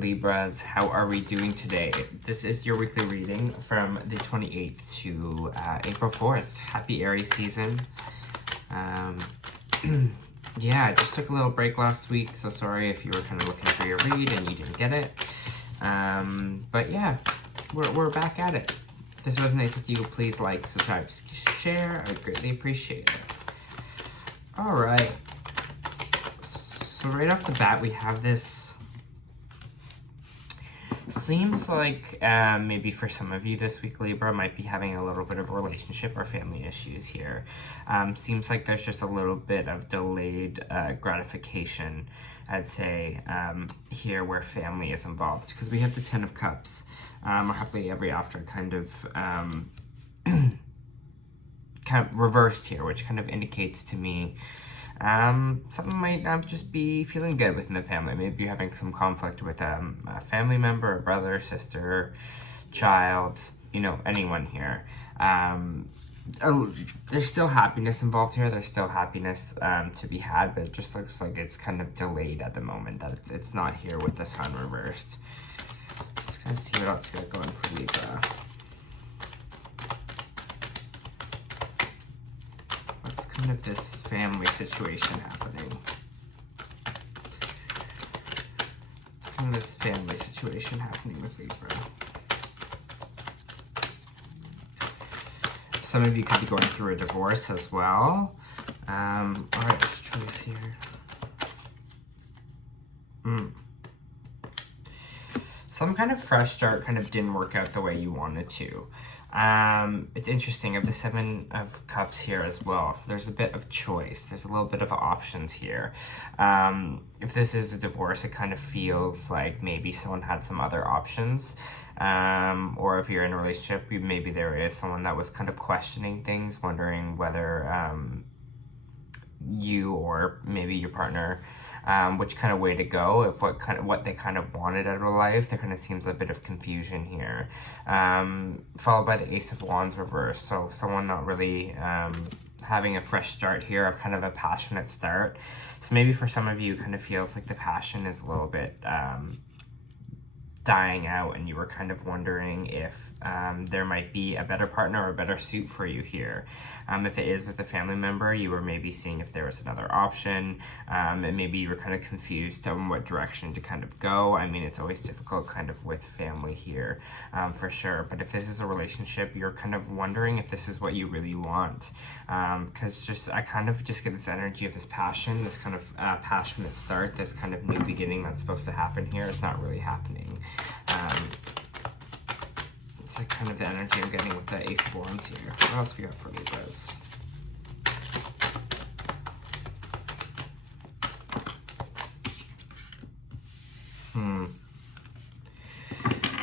Libras, how are we doing today? This is your weekly reading from the 28th to April 4th. Happy Aries season. Yeah, I just took a little break last week, so sorry if you were kind of looking for your read and you didn't get it. But yeah, we're back at it. If this resonates with you, please like, subscribe, share. I would greatly appreciate it. All right. So right off the bat, we have this. Seems like maybe for some of you this week, Libra, might be having a little bit of relationship or family issues here. Seems like there's just a little bit of delayed gratification, I'd say, here where family is involved. Because we have the Ten of Cups, or happily ever after kind of reversed here, which kind of indicates to me something might not just be feeling good within the family. Maybe you're having some conflict with a family member, a brother, sister, child, you know, anyone here. There's still happiness involved here. There's still happiness to be had, but it just looks like it's kind of delayed at the moment, that it's not here with the sun reversed. Let's kind of see what else we got going for Libra. Kind of this family situation happening. Kind of this family situation happening with Libra. Some of you could be going through a divorce as well. All right, let's try this here. Some kind of fresh start kind of didn't work out the way you wanted to. It's interesting. I have the Seven of Cups here as well. So there's a bit of choice. There's a little bit of options here. If this is a divorce, it kind of feels like maybe someone had some other options. Or if you're in a relationship, maybe there is someone that was kind of questioning things, wondering whether you or maybe your partner, which kind of way to go, if what they kind of wanted out of life. There kind of seems a bit of confusion here, followed by the Ace of Wands reversed. So someone not really having a fresh start here, or kind of a passionate start. So maybe for some of you, it kind of feels like the passion is a little bit dying out, and you were kind of wondering if there might be a better partner or a better suit for you here. If it is with a family member, you were maybe seeing if there was another option, and maybe you were kind of confused on what direction to kind of go. I mean, it's always difficult kind of with family here, for sure. But if this is a relationship, you're kind of wondering if this is what you really want. Because I kind of just get this energy of this passion, this kind of passionate start, this kind of new beginning that's supposed to happen here is not really happening. It's like kind of the energy I'm getting with the Ace of Wands here. What else we got for Libras?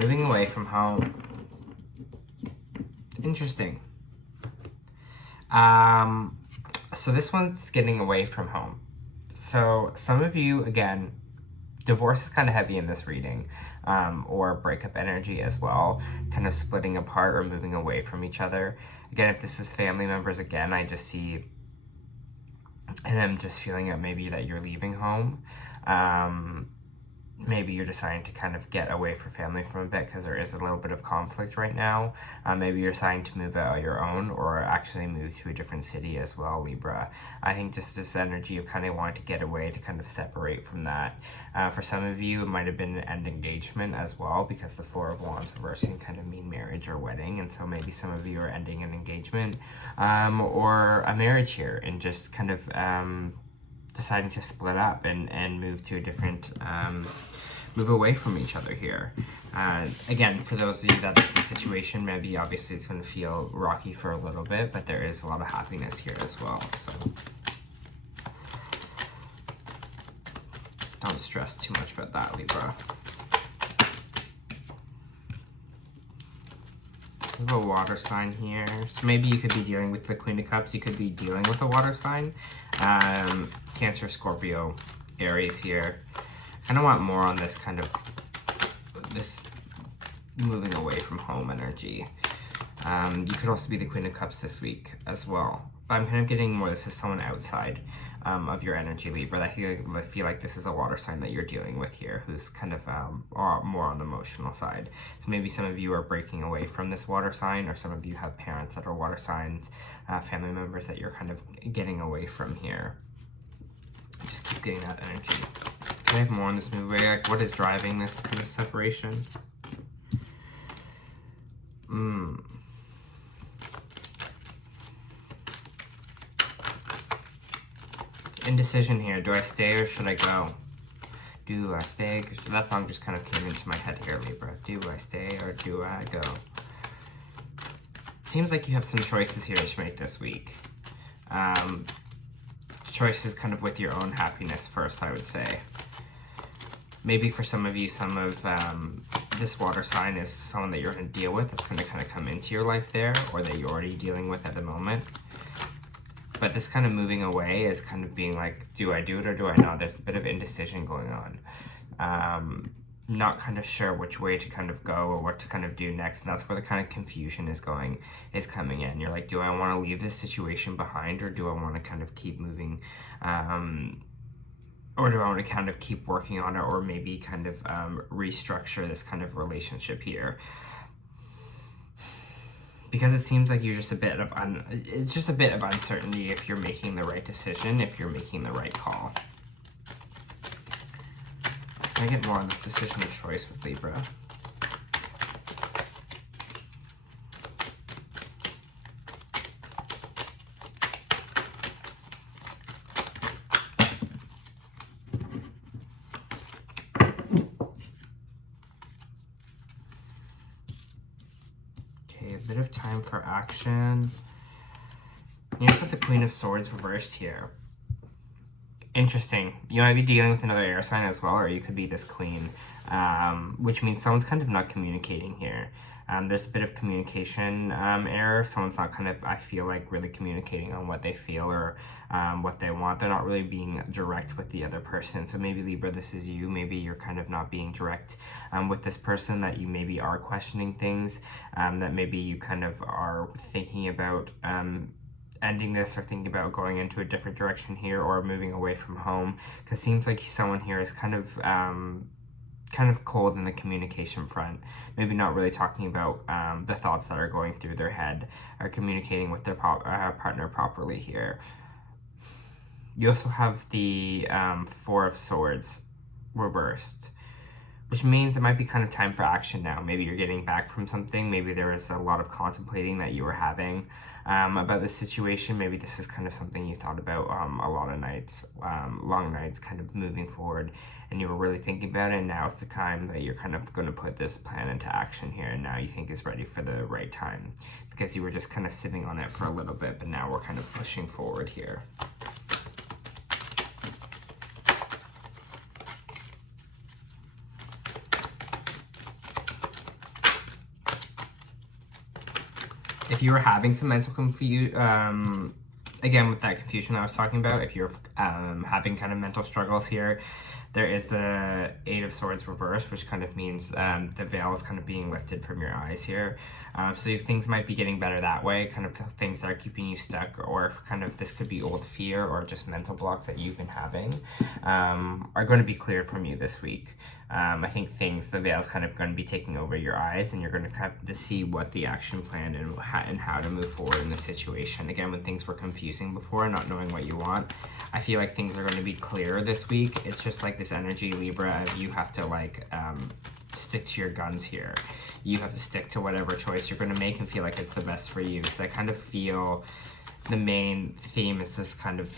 Moving away from home. Interesting. So this one's getting away from home. So some of you, again, divorce is kind of heavy in this reading, or breakup energy as well, kind of splitting apart or moving away from each other. Again, if this is family members, again, I just see, and I'm just feeling it maybe that you're leaving home. Maybe you're deciding to kind of get away from family for a bit because there is a little bit of conflict right now. Maybe you're deciding to move out on your own, or actually move to a different city as well, Libra. I think just this energy of kind of wanting to get away, to kind of separate from that. For some of you, it might have been an end engagement as well, because the Four of Wands reversing kind of mean marriage or wedding. And so maybe some of you are ending an engagement or a marriage here, and just kind of deciding to split up and move to a different, move away from each other here. Again, for those of you that is the situation, maybe obviously it's going to feel rocky for a little bit, but there is a lot of happiness here as well. So don't stress too much about that, Libra. We have a water sign here. So maybe you could be dealing with the Queen of Cups. You could be dealing with a water sign. Cancer, Scorpio, Aries here. I kind of want more on this kind of, this moving away from home energy. You could also be the Queen of Cups this week as well. But I'm kind of getting more, this is someone outside of your energy, Libra. I feel like this is a water sign that you're dealing with here, who's kind of more on the emotional side. So maybe some of you are breaking away from this water sign, or some of you have parents that are water signs, family members that you're kind of getting away from here. Just keep getting that energy. Can I have more on this movie? Like, what is driving this kind of separation? Indecision here. Do I stay or should I go? Do I stay? Because that song just kind of came into my head here, Libra. Do I stay or do I go? Seems like you have some choices here to make this week. Choices kind of with your own happiness first, I would say. Maybe for some of you, some of this water sign is someone that you're going to deal with that's going to kind of come into your life there, or that you're already dealing with at the moment. But this kind of moving away is kind of being like, do I do it or do I not? There's a bit of indecision going on. Not kind of sure which way to kind of go or what to kind of do next. And that's where the kind of confusion is coming in. You're like, do I want to leave this situation behind, or do I want to kind of keep moving? Or do I want to kind of keep working on it, or maybe kind of restructure this kind of relationship here? Because it seems like you're just a bit of it's just a bit of uncertainty if you're making the right decision, if you're making the right call. Can I get more on this decision of choice with Libra? A bit of time for action. You also have the Queen of Swords reversed here. Interesting. You might be dealing with another air sign as well, or you could be this queen, which means someone's kind of not communicating here. There's a bit of communication error. Someone's not kind of, I feel like, really communicating on what they feel or what they want. They're not really being direct with the other person. So maybe, Libra, this is you. Maybe you're kind of not being direct with this person, that you maybe are questioning things, that maybe you kind of are thinking about ending this, or thinking about going into a different direction here, or moving away from home. Because it seems like someone here is kind of cold in the communication front, maybe not really talking about the thoughts that are going through their head, or communicating with their partner properly here. You also have the Four of Swords reversed, which means it might be kind of time for action now. Maybe you're getting back from something. Maybe there was a lot of contemplating that you were having about this situation. Maybe this is kind of something you thought about a lot of nights, long nights, kind of moving forward, and you were really thinking about it, and now it's the time that you're kind of going to put this plan into action here, and now you think is ready for the right time, because you were just kind of sitting on it for a little bit, but now we're kind of pushing forward here. If you were having some mental confusion, again, with that confusion I was talking about, if you're having kind of mental struggles here, there is the Eight of Swords reversed, which kind of means the veil is kind of being lifted from your eyes here. So things might be getting better that way, kind of things that are keeping you stuck, or kind of this could be old fear or just mental blocks that you've been having, are going to be cleared from you this week. I think the veil is kind of going to be taking over your eyes, and you're going to have to see what the action plan and how to move forward in this situation. Again, when things were confusing before, not knowing what you want, I feel like things are going to be clearer this week. It's just like this energy, Libra, of you have to like stick to your guns here. You have to stick to whatever choice you're going to make and feel like it's the best for you. Because I kind of feel the main theme is this kind of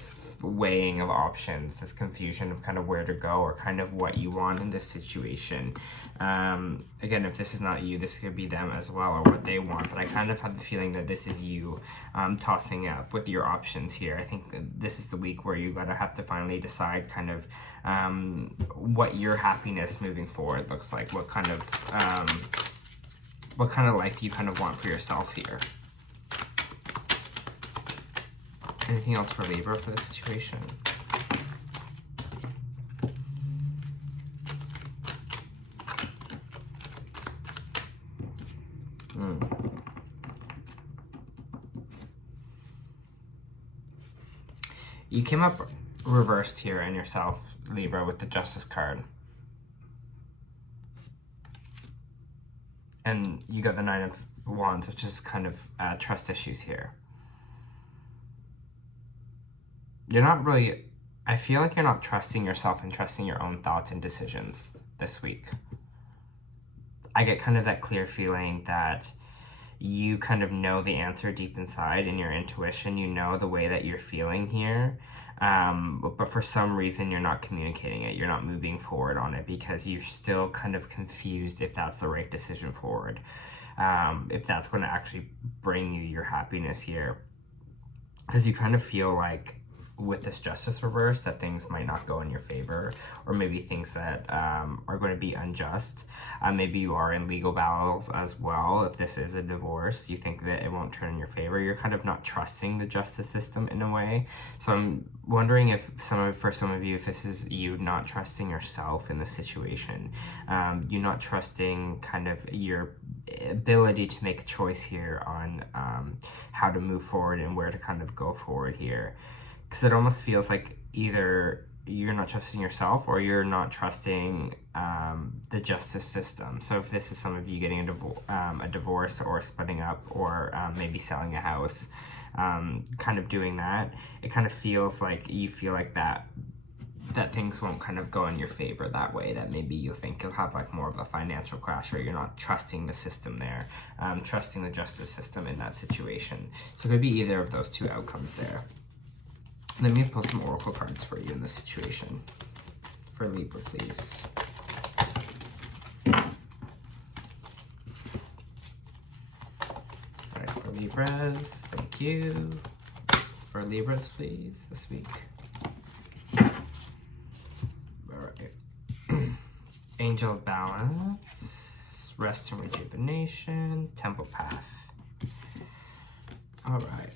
weighing of options, this confusion of kind of where to go, or kind of what you want in this situation. Again, if this is not you, this could be them as well, or what they want, but I kind of have the feeling that this is you tossing up with your options here. I think this is the week where you're gonna have to finally decide kind of what your happiness moving forward looks like, what kind of life you kind of want for yourself here. Anything else for Libra for this situation? You came up reversed here in yourself, Libra, with the Justice card. And you got the Nine of Wands, which is kind of trust issues here. You're not really, I feel like you're not trusting yourself and trusting your own thoughts and decisions this week. I get kind of that clear feeling that you kind of know the answer deep inside in your intuition. You know the way that you're feeling here. But for some reason, you're not communicating it. You're not moving forward on it because you're still kind of confused if that's the right decision forward. If that's going to actually bring you your happiness here. Because you kind of feel like with this Justice reverse that things might not go in your favor, or maybe things that are going to be unjust. Maybe you are in legal battles as well. If this is a divorce, you think that it won't turn in your favor. You're kind of not trusting the justice system in a way. So I'm wondering if for some of you, if this is you not trusting yourself in the situation, you not trusting kind of your ability to make a choice here on how to move forward and where to kind of go forward here. Because it almost feels like either you're not trusting yourself or you're not trusting the justice system. So if this is some of you getting a divorce or splitting up or maybe selling a house, kind of doing that, it kind of feels like you feel like that things won't kind of go in your favor that way, that maybe you think you'll have like more of a financial crash, or you're not trusting the system there, trusting the justice system in that situation. So it could be either of those two outcomes there. Let me pull some oracle cards for you in this situation. For Libra, please. All right, for Libras, thank you. For Libras, please, this week. All right. Angel of Balance, Rest and Rejuvenation, Temple Path. All right.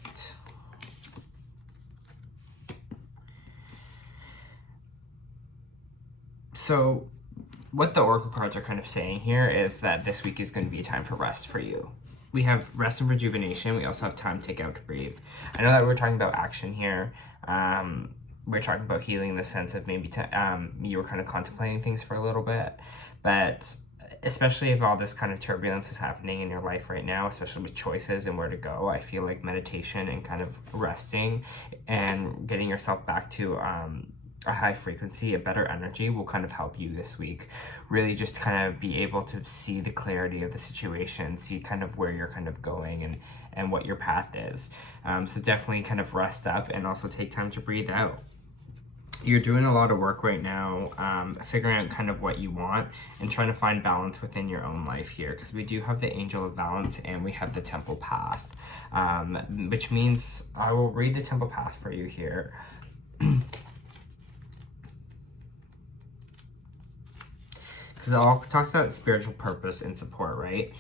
So what the oracle cards are kind of saying here is that this week is going to be a time for rest for you. We have rest and rejuvenation. We also have time to take out to breathe. I know that we're talking about action here. We're talking about healing in the sense of maybe you were kind of contemplating things for a little bit. But especially if all this kind of turbulence is happening in your life right now, especially with choices and where to go, I feel like meditation and kind of resting and getting yourself back to a high frequency, a better energy will kind of help you this week. Really just kind of be able to see the clarity of the situation, see kind of where you're kind of going and what your path is. So definitely kind of rest up and also take time to breathe out. You're doing a lot of work right now, figuring out kind of what you want and trying to find balance within your own life here, because we do have the Angel of Balance and we have the Temple Path, which means I will read the Temple Path for you here. Because it all talks about spiritual purpose and support, right?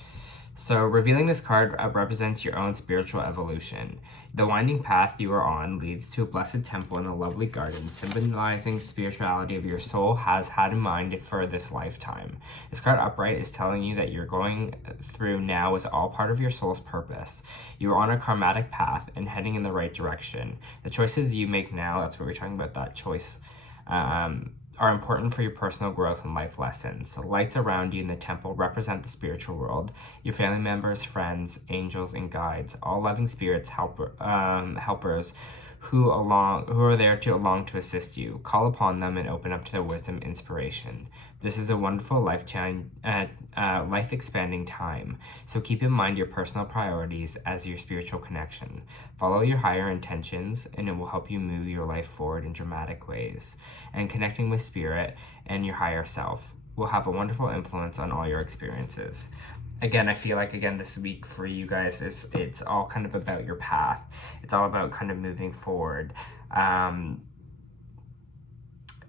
So revealing this card represents your own spiritual evolution. The winding path you are on leads to a blessed temple in a lovely garden, symbolizing spirituality of your soul has had in mind for this lifetime. This card upright is telling you that you're going through now is all part of your soul's purpose. You are on a karmatic path and heading in the right direction. The choices you make now, that's what we're talking about, that choice, are important for your personal growth and life lessons. The lights around you in the temple represent the spiritual world. Your family members, friends, angels, and guides, all loving spirits, helpers who are there to assist you. Call upon them and open up to their wisdom and inspiration. This is a wonderful life-expanding time, so keep in mind your personal priorities as your spiritual connection. Follow your higher intentions, and it will help you move your life forward in dramatic ways. And connecting with spirit and your higher self will have a wonderful influence on all your experiences. Again, I feel like, this week for you guys, it's all kind of about your path. It's all about kind of moving forward.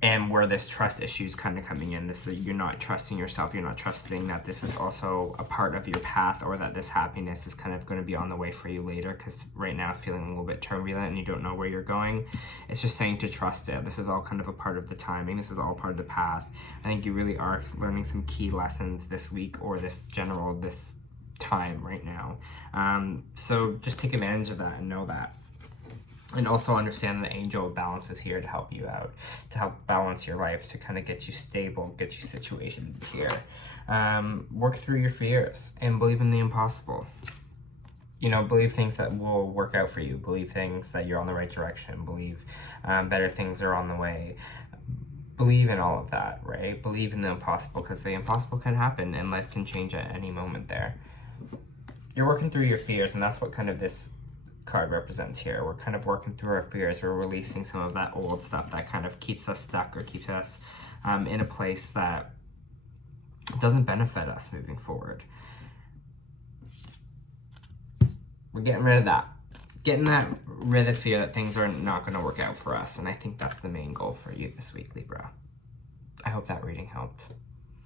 And where this trust issue is kind of coming in, this that you're not trusting yourself, you're not trusting that this is also a part of your path, or that this happiness is kind of going to be on the way for you later, because right now it's feeling a little bit turbulent and you don't know where you're going. It's just saying to trust it. This is all kind of a part of the timing. This is all part of the path. I think you really are learning some key lessons this week, or this time right now. So just take advantage of that and know that. And also understand the angel of balance is here to help you out, to help balance your life, to kind of get you stable, get you situated here. Work through your fears and believe in the impossible. You know, believe things that will work out for you. Believe things that you're on the right direction. Believe better things are on the way. Believe in all of that, right? Believe in the impossible, because the impossible can happen and life can change at any moment there. You're working through your fears, and that's what kind of this card represents here. We're kind of working through our fears. We're releasing some of that old stuff that kind of keeps us stuck or keeps us in a place that doesn't benefit us moving forward. We're getting rid of that. Getting rid of fear that things are not going to work out for us. And I think that's the main goal for you this week, Libra. I hope that reading helped.